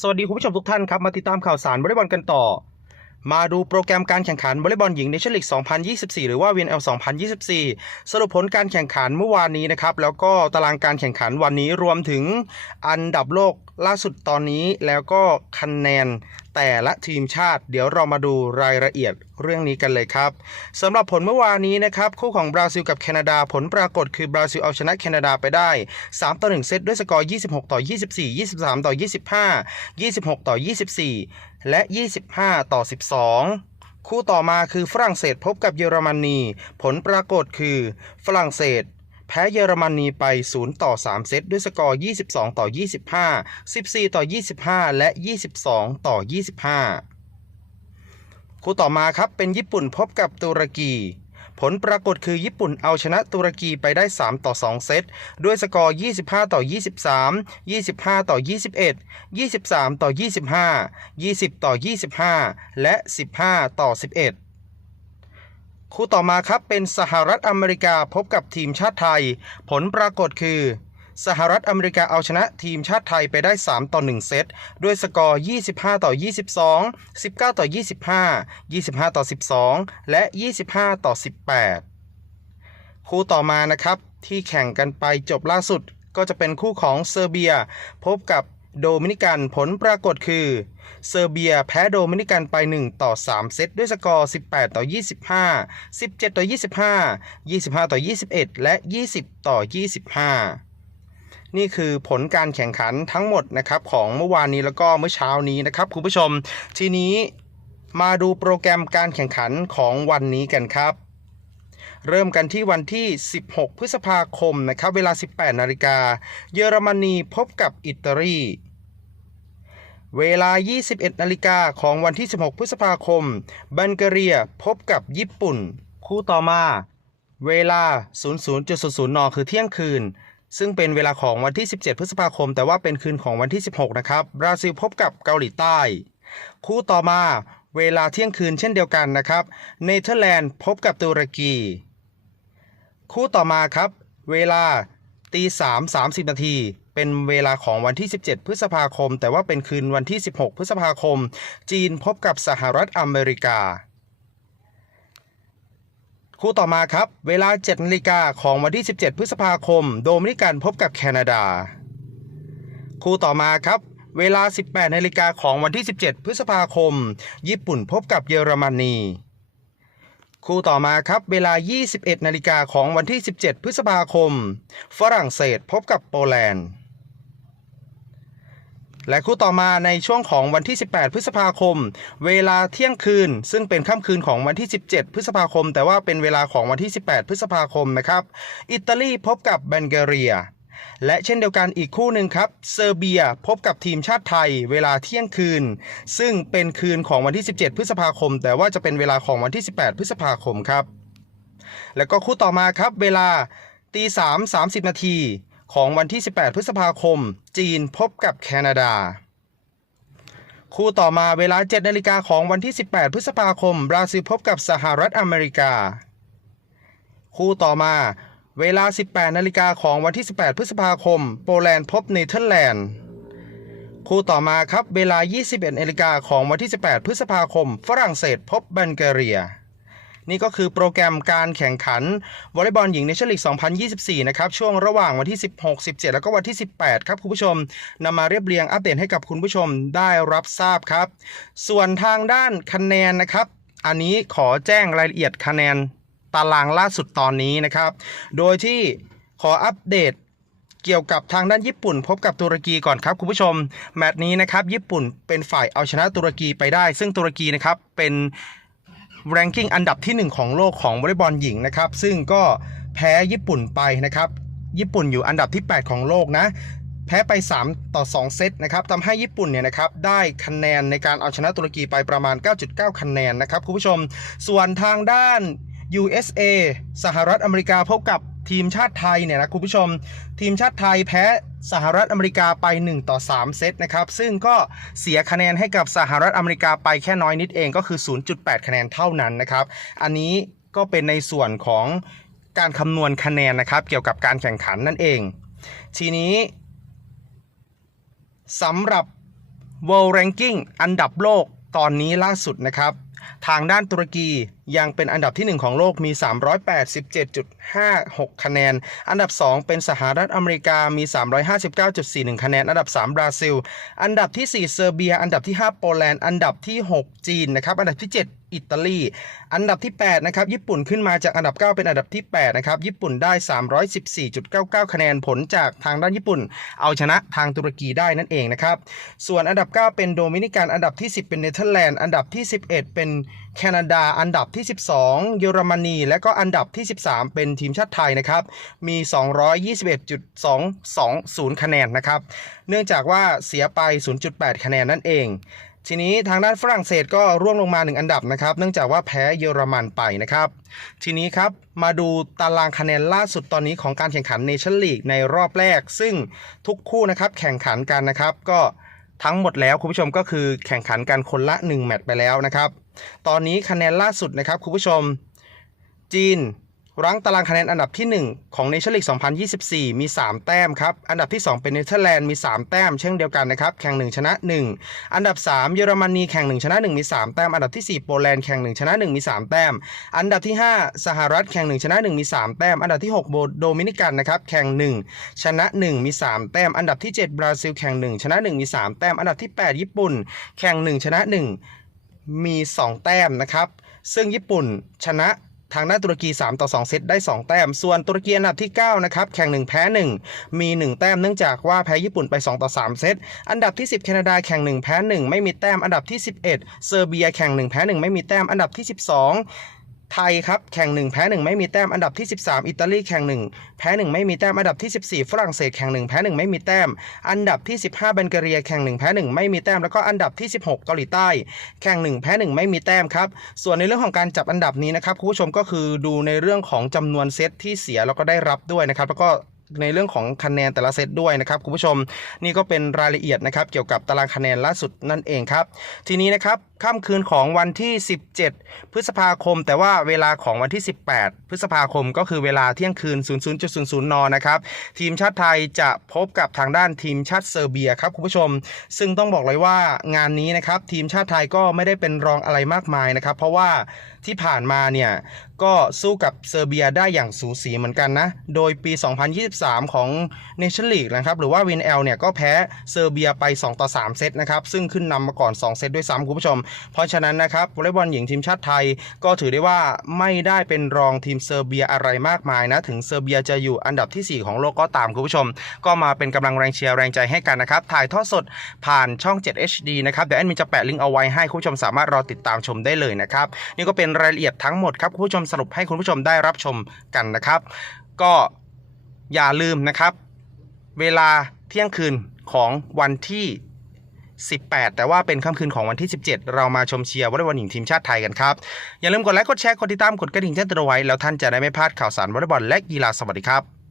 สวัสดีคุณผู้ชมทุกท่านครับ มาติดตามข่าวสารวอลเลย์บอลกันต่อ มาดูโปรแกรมการแข่งขันวอลเลย์บอลหญิงในชั่นลีก 2024 หรือว่า VNL 2024 สรุปผลการแข่งขันเมื่อวานนี้นะครับ แล้วก็ตารางการแข่งขันวันนี้รวมถึงอันดับโลกล่าสุดตอนนี้แล้วก็คะแนนแต่ละทีมชาติ เดี๋ยวเรามาดูรายละเอียดเรื่องนี้กันเลยครับสำหรับผลเมื่อวานนี้นะครับ คู่ของบราซิลกับแคนาดาผลปรากฏคือบราซิลเอาชนะแคนาดาไปได้ 3 ต่อ 1 เซตด้วยสกอร์ 26 ต่อ 24 23 ต่อ 25 26 ต่อ 24 และ 25 ต่อ 12คู่ต่อมาคือฝรั่งเศสพบกับเยอรมนี ผลปรากฏคือฝรั่งเศส พ้เยอรมนีไป 0 ต่อ 3 เซตด้วยสกอร์ 22 ต่อ 25 14 ต่อ 25 และ 22 ต่อ 25 คู่ต่อมาครับเป็นญี่ปุ่นพบกับตุรกีผลปรากฏคือญี่ปุ่นเอาชนะตุรกีไปได้ 3 ต่อ 2 เซต ด้วยสกอร์ 25 ต่อ 23 25 ต่อ 21 23 ต่อ 25 20 ต่อ 25 และ 15 ต่อ 11 คู่ต่อมาครับเป็นสหรัฐอเมริกาพบกับทีมชาติไทย ผลปรากฏคือ สหรัฐอเมริกาเอาชนะทีมชาติไทยไปได้ 3 ต่อ 1 เซต ด้วยสกอร์ 25 ต่อ 22 19 ต่อ 25 25 ต่อ 12 และ 25 ต่อ 18 คู่ต่อมานะครับที่แข่งกันไปจบล่าสุดก็จะเป็นคู่ของเซอร์เบีย พบกับ โดมินิกันผลปรากฏคือ เซอร์เบียแพ้โดมินิกันไป 1 ต่อ 3 เซตด้วยสกอร์ 18 ต่อ 25 17 ต่อ 25 25 ต่อ 21 และ 20 ต่อ 25 นี่คือผลการแข่งขันทั้งหมดนะครับของเมื่อวานนี้แล้วก็เมื่อเช้านี้นะครับคุณผู้ชม ทีนี้มาดูโปรแกรมการแข่งขันของวันนี้กันครับ เริ่มกันที่วันที่ 16 พฤษภาคมนะครับเวลา 18 นาฬิกา เยอรมนีพบกับอิตาลีเวลา 21 นาฬิกาของวันที่ 16 พฤษภาคม บัลแกเรียพบกับญี่ปุ่น คู่ต่อมา เวลา 00.00 น คือเที่ยงคืน ซึ่งเป็นเวลาของวันที่ 17 พฤษภาคม แต่ว่าเป็นคืนของวันที่ 16 นะครับ บราซิลพบกับเกาหลีใต้ คู่ต่อมา เวลาเที่ยงคืนเช่นเดียวกันนะครับ เนเธอร์แลนด์พบกับตุรกี คู่ต่อมาครับ เวลาตีสามสามสิบนาทีเป็นเวลาของวันที่ 17 พฤษภาคม แต่ว่าเป็นคืนวันที่ 16 พฤษภาคม จีนพบกับสหรัฐอเมริกา คู่ต่อมาครับ เวลา7นาฬิกาของวันที่ 17 พฤษภาคม โดมินิกันพบกับแคนาดา คู่ต่อมาครับ เวลา 18นาฬิกาของวันที่ 17 พฤษภาคม ญี่ปุ่นพบกับเยอรมนี คู่ต่อมาครับเวลา 21 นาฬิกาของวันที่ 17 พฤษภาคม ฝรั่งเศสพบกับโปแลนด์ และคู่ต่อมาในช่วงของวันที่ 18 พฤษภาคม เวลาเที่ยงคืน ซึ่งเป็นค่ำคืนของวันที่ 17 พฤษภาคม แต่ว่าเป็นเวลาของวันที่ 18 พฤษภาคมนะครับ อิตาลีพบกับบัลแกเรีย และเช่นเดียวกันอีกคู่หนึ่งครับ เซอร์เบียพบกับทีมชาติไทยเวลาเที่ยงคืน ซึ่งเป็นคืนของวันที่ 17 พฤษภาคม แต่ว่าจะเป็นเวลาของวันที่ 18 พฤษภาคมครับ แล้วก็คู่ต่อมาครับ เวลาตีสามสามสิบนาทีของวันที่ 18 พฤษภาคม จีนพบกับแคนาดา คู่ต่อมาเวลา 7 นาฬิกาของวันที่ 18 พฤษภาคม บราซิลพบกับสหรัฐอเมริกา คู่ต่อมา เวลา 18 นาฬิกาของวันที่ 18 พฤษภาคม โปแลนด์พบเนเธอร์แลนด์ คู่ต่อมาครับเวลา 21 นาฬิกาของวันที่ 18 พฤษภาคม ฝรั่งเศสพบบัลแกเรีย นี่ก็คือโปรแกรมการแข่งขันวอลเลย์บอลหญิงในชั่นลีก 2024 นะครับ ช่วงระหว่างวันที่ 16 17 แล้วก็วันที่ 18 ครับคุณผู้ชมนำมาเรียบเรียงอัปเดตให้กับคุณผู้ชมได้รับทราบครับ ส่วนทางด้านคะแนนนะครับ อันนี้ขอแจ้งรายละเอียดคะแนน ตารางล่าสุดตอนนี้นะครับ โดยที่ขออัปเดตเกี่ยวกับทางด้านญี่ปุ่น พบกับตุรกีก่อนครับคุณผู้ชม แมตช์นี้นะครับญี่ปุ่นเป็นฝ่ายเอาชนะตุรกีไปได้ ซึ่งตุรกีนะครับเป็นแรงกิ้งอันดับที่ 1 ของโลกของวอลเลย์บอลหญิงนะครับ ซึ่งก็แพ้ญี่ปุ่นไปนะครับ ญี่ปุ่นอยู่อันดับที่ 8 ของโลกนะ แพ้ไป 3 ต่อ 2 เซตนะครับทำให้ญี่ปุ่นเนี่ยนะครับได้คะแนนในการเอาชนะตุรกีไปประมาณ 9.9 คะแนนนะครับคุณผู้ชม ส่วนทางด้าน USA สหรัฐอเมริกาพบกับทีมชาติไทยเนี่ยนะคุณผู้ชม ทีมชาติไทยแพ้สหรัฐอเมริกาไป 1 ต่อ 3 เซตนะครับ ซึ่งก็เสียคะแนนให้กับสหรัฐอเมริกาไปแค่น้อยนิดเองก็คือ 0.8 คะแนนเท่านั้นนะครับ อันนี้ก็เป็นในส่วนของการคำนวณคะแนนนะครับ เกี่ยวกับการแข่งขันนั่นเอง ทีนี้สำหรับ World Ranking อันดับโลกตอนนี้ล่าสุดนะครับทางด้านตุรกียังเป็นอันดับที่ 1 ของโลกมี 387.56 คะแนน อันดับ 2 เป็นสหรัฐอเมริกามี 359.41 คะแนน อันดับ 3 บราซิล อันดับที่ 4 เซอร์เบีย อันดับที่ 5 โปแลนด์ อันดับที่ 6 จีนนะครับ อันดับที่ 7อิตาลี อันดับที่ 8 นะครับ ญี่ปุ่นขึ้นมาจากอันดับ 9 เป็นอันดับที่ 8 นะครับ ญี่ปุ่นได้ 314.99 คะแนนผลจากทางด้านญี่ปุ่น เอาชนะทางตุรกีได้นั่นเองนะครับ ส่วนอันดับ 9 เป็นโดมินิกัน อันดับที่ 10 เป็นเนเธอร์แลนด์ อันดับที่ 11 เป็น็นแคนาดาอันดับที่ 12 เยอรมนี และก็อันดับที่ 13 เป็นทีมชาติไทยนะครับมี 221.220 คะแนนนะครับเนื่องจากว่าเสียไป 0.8 คะแนนนั่นเองทีนี้ทางด้านฝรั่งเศสก็ร่วงลงมา1อันดับนะครับ เนื่องจากว่าแพ้เยอรมันไปนะครับ ทีนี้ครับมาดูตารางคะแนนล่าสุดตอนนี้ของการแข่งขันเนชั่นลีกในรอบแรก ซึ่งทุกคู่นะครับแข่งขันกันนะครับ ก็ทั้งหมดแล้วคุณผู้ชมก็คือแข่งขันกันคนละ 1 แมตช์ไปแล้วนะครับ ตอนนี้คะแนนล่าสุดนะครับคุณผู้ชม จีนรั้งตารางคะแนนอันดับที่ 1 ของ Nation League 2024 มี 3 แต้มครับ อันดับที่ 2 เป็นเนเธอร์แลนด์มี 3 แต้มเช่นเดียวกันนะครับ แข่ง 1 ชนะ 1 อันดับ 3 เยอรมนีแข่ง 1 ชนะ 1 มี 3 แต้ม อันดับที่ 4 โปแลนด์แข่ง 1 ชนะ 1 มี 3 แต้ม อันดับที่ 5 สหรัฐแข่ง 1 ชนะ 1 มี 3 แต้ม อันดับที่ 6โบโดมินิกันนะครับ แข่ง 1 ชนะ 1 มี 3 แต้ม อันดับที่ 7 บราซิลแข่ง 1 ชนะ 1 มี 3 แต้ม อันดับที่ 8 ญี่ปุ่น แข่ง 1 ชนะ 1 มี 2 แต้มนะครับ ซึ่งญี่ปุ่นชนะทางด้านตุรกี 3 ต่อ 2 เซตได้ 2 แต้ม ส่วนตุรกีอันดับที่ 9 นะครับ แข่ง 1 แพ้ 1 มี 1 แต้มเนื่องจากว่าแพ้ญี่ปุ่นไป 2 ต่อ 3 เซต อันดับที่ 10 แคนาดาแข่ง 1 แพ้ 1 ไม่มีแต้ม อันดับที่ 11 เซอร์เบียแข่ง 1 แพ้ 1 ไม่มีแต้ม อันดับที่ 12 ไทยครับแข่ง 1 แพ้ 1 ไม่มีแต้มอันดับที่ 13 อิตาลีแข่ง 1 แพ้ 1 ไม่มีแต้มอันดับที่ 14 ฝรั่งเศสแข่ง 1 แพ้ 1 ไม่มีแต้ม อันดับที่ 15 บัลแกเรียแข่ง 1 แพ้ 1 ไม่มีแต้มแล้วก็อันดับที่ 16 เกาหลีใต้ แข่ง 1 แพ้ 1 ไม่มีแต้มครับส่วนในเรื่องของการจับอันดับนี้นะครับคุณผู้ชมก็คือดูในเรื่องของจำนวนเซตที่เสียแล้วก็ได้รับด้วยนะครับแล้วก็ในเรื่องของคะแนนแต่ละเซตด้วยนะครับคุณผู้ชม นี่ก็เป็นรายละเอียดนะครับเกี่ยวกับตารางคะแนนล่าสุดนั่นเองครับ ทีนี้นะครับ ค่ำคืนของวันที่ 17 พฤษภาคม แต่ว่าเวลาของวันที่ 18 พฤษภาคมก็คือเวลาเที่ยงคืน 00.00 น นะครับ ทีมชาติไทยจะพบกับทางด้านทีมชาติเซอร์เบียครับคุณผู้ชม ซึ่งต้องบอกเลยว่างานนี้นะครับทีมชาติไทยก็ไม่ได้เป็นรองอะไรมากมายนะครับ เพราะว่าที่ผ่านมาเนี่ยก็สู้กับเซอร์เบียได้อย่างสูสีเหมือนกันนะ โดยปี 2023 ของ Nation League นะครับ หรือว่า Win L เนี่ยก็แพ้เซอร์เบียไป 2 ต่อ 3 เซตนะครับ ซึ่งขึ้นนำมาก่อน 2 เซตด้วยซ้ำคุณผู้ชมเพราะฉะนั้นนะครับวอลเลย์บอลหญิงทีมชาติไทยก็ถือได้ว่าไม่ได้เป็นรองทีมเซอร์เบียอะไรมากมายนะ ถึงเซอร์เบียจะอยู่อันดับทีสี่4 ของโลกก็ตามคุณผู้ชม ก็มาเป็นกำลังแรงเชียร์แรงใจให้กันนะครับ ถ่ายทอดสดผ่านช่อง 7 HD นะครับเดี๋ยวแอดมินจะแปะลิงก์เอาไว้ให้คุณผู้ชมสามารถรอติดตามชมได้เลยนะครับ นี่ก็เป็นรายละเอียดทั้งหมดครับคุณผู้ชมสรุปให้คุณผู้ชมได้รับชมกันนะครับ ก็อย่าลืมนะครับ เวลาเที่ยงคืนของวันที่ 18 แต่ว่าเป็นค่ำคืนของวันที่ 17 เรามาชมเชียร์วอลเลย์บอลหญิงทีมชาติไทยกันครับ อย่าลืมกดไลค์กดแชร์กดติดตามกดกระดิ่งแจ้งเตือนไว้แล้วท่านจะได้ไม่พลาดข่าวสารวอลเลย์บอลและกีฬาสวัสดีครับ